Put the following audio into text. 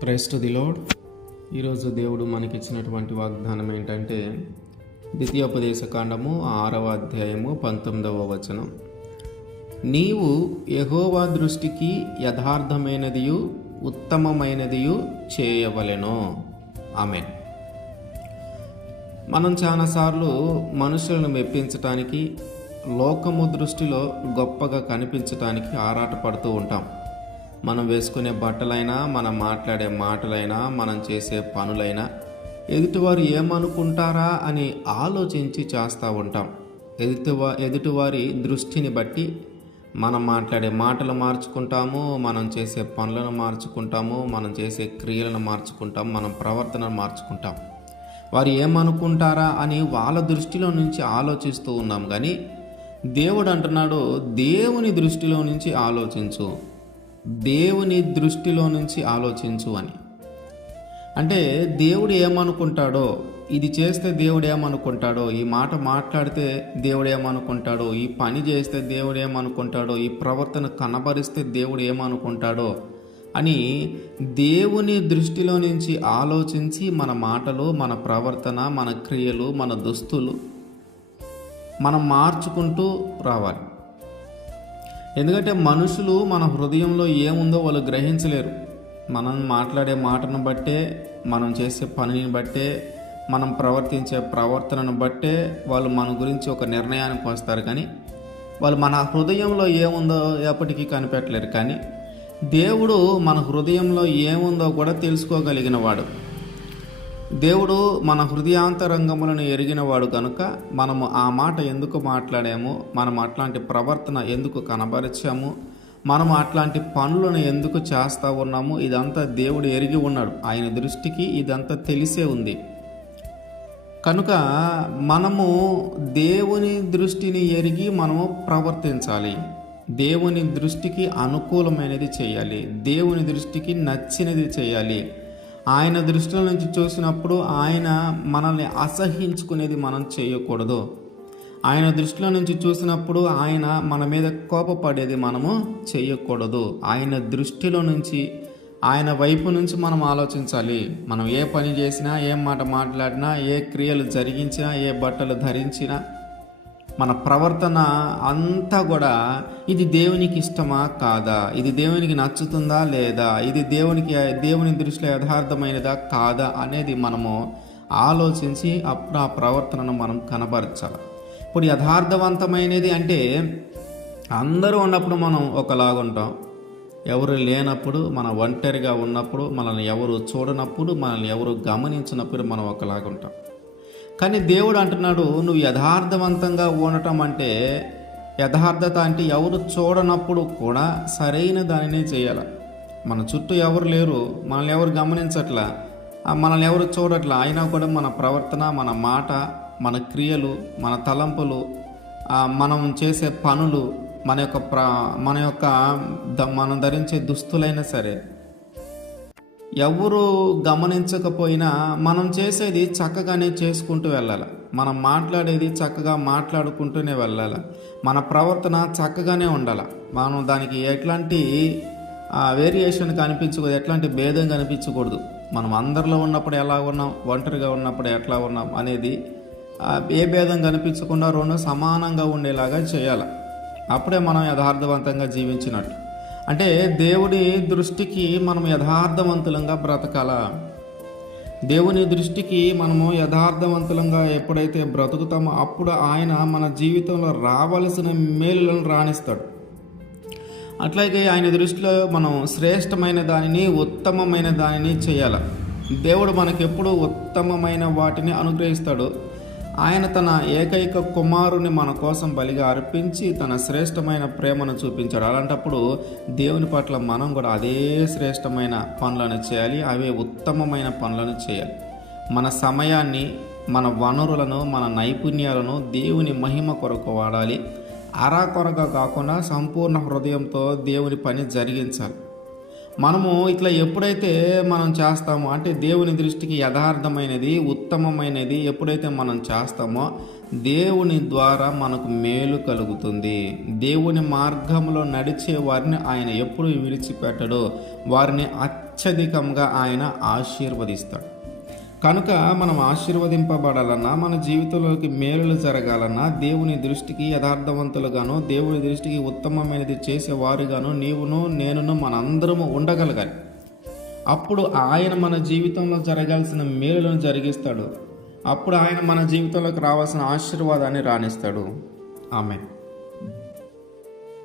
Praise to the lord. ఈరోజు దేవుడు మనకిచ్చినటువంటి వాగ్దానం ఏంటంటే ద్వితీయోపదేశ కాండము 6వ అధ్యాయము 19వ వచనం. నీవు యెహోవా దృష్టికి యథార్థమైనదియు ఉత్తమమైనదియు చేయవలెను. ఆమేన్. మనం చాలాసార్లు మనుషులను మెప్పించటానికి, లోకము దృష్టిలో గొప్పగా కనిపించటానికి ఆరాటపడుతూ ఉంటాం. మనం వేసుకునే బట్టలైనా, మనం మాట్లాడే మాటలైనా, మనం చేసే పనులైనా ఎదుటివారు ఏమనుకుంటారా అని ఆలోచించి చేస్తూ ఉంటాం. ఎదుటివారి దృష్టిని బట్టి మనం మాట్లాడే మాటలు మార్చుకుంటాము, మనం చేసే పనులను మార్చుకుంటాము, మనం చేసే క్రియలను మార్చుకుంటాం, మనం ప్రవర్తన మార్చుకుంటాం. వారు ఏమనుకుంటారా అని వాళ్ళ దృష్టిలో నుంచి ఆలోచిస్తూ ఉన్నాం. కానీ దేవుడు అంటున్నాడు, దేవుని దృష్టిలో నుంచి ఆలోచించు, దేవుని దృష్టిలో నుంచి ఆలోచించు అని. అంటే దేవుడు ఏమనుకుంటాడో, ఇది చేస్తే దేవుడు ఏమనుకుంటాడో, ఈ మాట మాట్లాడితే దేవుడు ఏమనుకుంటాడో, ఈ పని చేస్తే దేవుడు ఏమనుకుంటాడో, ఈ ప్రవర్తన కనబరిస్తే దేవుడు ఏమనుకుంటాడో అని దేవుని దృష్టిలో నుంచి ఆలోచించి మన మాటలు, మన ప్రవర్తన, మన క్రియలు, మన దుస్తులు మనం మార్చుకుంటూ రావాలి. ఎందుకంటే మనుషులు మన హృదయంలో ఏముందో వాళ్ళు గ్రహించలేరు. మనం మాట్లాడే మాటను బట్టే, మనం చేసే పనిని బట్టే, మనం ప్రవర్తించే ప్రవర్తనను బట్టే వాళ్ళు మన గురించి ఒక నిర్ణయానికి వస్తారు. కానీ వాళ్ళు మన హృదయంలో ఏముందో ఎప్పటికీ కనిపెట్టలేరు. కానీ దేవుడు మన హృదయంలో ఏముందో కూడా తెలుసుకోగలిగిన వాడు. దేవుడు మన హృదయాంతరంగములను ఎరిగినవాడు కనుక మనము ఆ మాట ఎందుకు మాట్లాడాము, మనం అట్లాంటి ప్రవర్తన ఎందుకు కనబరిచాము, మనం అట్లాంటి పనులను ఎందుకు చేస్తూ ఉన్నాము, ఇదంతా దేవుడు ఎరిగి ఉన్నాడు. ఆయన దృష్టికి ఇదంతా తెలిసే ఉంది. కనుక మనము దేవుని దృష్టిని ఎరిగి మనము ప్రవర్తించాలి. దేవుని దృష్టికి అనుకూలమైనది చేయాలి, దేవుని దృష్టికి నచ్చినది చేయాలి. ఆయన దృష్టిలో నుంచి చూసినప్పుడు ఆయన మనల్ని అసహించుకునేది మనం చేయకూడదు. ఆయన దృష్టిలో నుంచి చూసినప్పుడు ఆయన మన మీద కోపపడేది మనము చేయకూడదు. ఆయన దృష్టిలో నుంచి, ఆయన వైపు నుంచి మనం ఆలోచించాలి. మనం ఏ పని చేసినా, ఏ మాట మాట్లాడినా, ఏ క్రియలు జరిగించినా, ఏ బట్టలు ధరించినా, మన ప్రవర్తన అంతా కూడా ఇది దేవునికి ఇష్టమా కాదా, ఇది దేవునికి నచ్చుతుందా లేదా, ఇది దేవుని దృష్టిలో యథార్థమైనదా కాదా అనేది మనము ఆలోచించి అప్పుడు ఆ ప్రవర్తనను మనం కనబరచాలి. ఇప్పుడు యథార్థవంతమైనది అంటే అందరూ ఉన్నప్పుడు మనం ఒకలాగుంటాం, ఎవరు లేనప్పుడు, మన ఒంటరిగా ఉన్నప్పుడు, మనల్ని ఎవరు చూడనప్పుడు, మనల్ని ఎవరు గమనించినప్పుడు మనం ఒకలాగుంటాం. కానీ దేవుడు అంటున్నాడు, నువ్వు యథార్థవంతంగా ఉండటం అంటే, యథార్థత అంటే ఎవరు చూడనప్పుడు కూడా సరైన దానినే చేయాలి. మన చుట్టూ ఎవరు లేరు, మనల్ని ఎవరు గమనించట్లా, మనల్ని ఎవరు చూడట్లా, అయినా కూడా మన ప్రవర్తన, మన మాట, మన క్రియలు, మన తలంపులు, మనం చేసే పనులు, మనం ధరించే దుస్తులైనా సరే ఎవరు గమనించకపోయినా మనం చేసేది చక్కగానే చేసుకుంటూ వెళ్ళాలి. మనం మాట్లాడేది చక్కగా మాట్లాడుకుంటూనే వెళ్ళాలి. మన ప్రవర్తన చక్కగానే ఉండాలి. మనం దానికి ఎట్లాంటి వేరియేషన్ కనిపించకూడదు, ఎట్లాంటి భేదం కనిపించకూడదు. మనం అందరిలో ఉన్నప్పుడు ఎలా ఉన్నాం, ఒంటరిగా ఉన్నప్పుడు ఎట్లా ఉన్నాం అనేది ఏ భేదం కనిపించకుండా రెండు సమానంగా ఉండేలాగా చేయాలి. అప్పుడే మనం యథార్థవంతంగా జీవించినట్టు. అంటే దేవుడి దృష్టికి మనం యథార్థవంతులంగా బ్రతకాలా. దేవుని దృష్టికి మనము యథార్థవంతులంగా ఎప్పుడైతే బ్రతుకుతామో అప్పుడు ఆయన మన జీవితంలో రావలసిన మేలులను రాణిస్తాడు. అట్లాగే ఆయన దృష్టిలో మనం శ్రేష్టమైన దానిని, ఉత్తమమైన దానిని చేయాలి. దేవుడు మనకెప్పుడు ఉత్తమమైన వాటిని అనుగ్రహిస్తాడు. ఆయన తన ఏకైక కుమారుని మన కోసం బలిగా అర్పించి తన శ్రేష్టమైన ప్రేమను చూపించాడు. అలాంటప్పుడు దేవుని పట్ల మనం కూడా అదే శ్రేష్టమైన పనులను చేయాలి, అవే ఉత్తమమైన పనులను చేయాలి. మన సమయాన్ని, మన వనరులను, మన నైపుణ్యాలను దేవుని మహిమ కొరకు వాడాలి. అరాకొరగా కాకుండా సంపూర్ణ హృదయంతో దేవుని పని జరిగించాలి. మనము ఇట్లా ఎప్పుడైతే మనం చేస్తామో, అంటే దేవుని దృష్టికి యథార్థమైనది, ఉత్తమమైనది ఎప్పుడైతే మనం చేస్తామో దేవుని ద్వారా మనకు మేలు కలుగుతుంది. దేవుని మార్గంలో నడిచే వారిని ఆయన ఎప్పుడు విడిచిపెట్టడు. వారిని అత్యధికంగా ఆయన ఆశీర్వదిస్తాడు. కనుక మనం ఆశీర్వదింపబడాలన్నా, మన జీవితంలోకి మేలులు జరగాలన్నా, దేవుని దృష్టికి యథార్థవంతులుగాను, దేవుని దృష్టికి ఉత్తమమైనది చేసేవారుగాను నీవును నేనును మనందరము ఉండగలగాలి. అప్పుడు ఆయన మన జీవితంలో జరగాల్సిన మేలులను జరిగిస్తాడు. అప్పుడు ఆయన మన జీవితంలోకి రావాల్సిన ఆశీర్వాదాన్ని రాణిస్తాడు. ఆమేన్.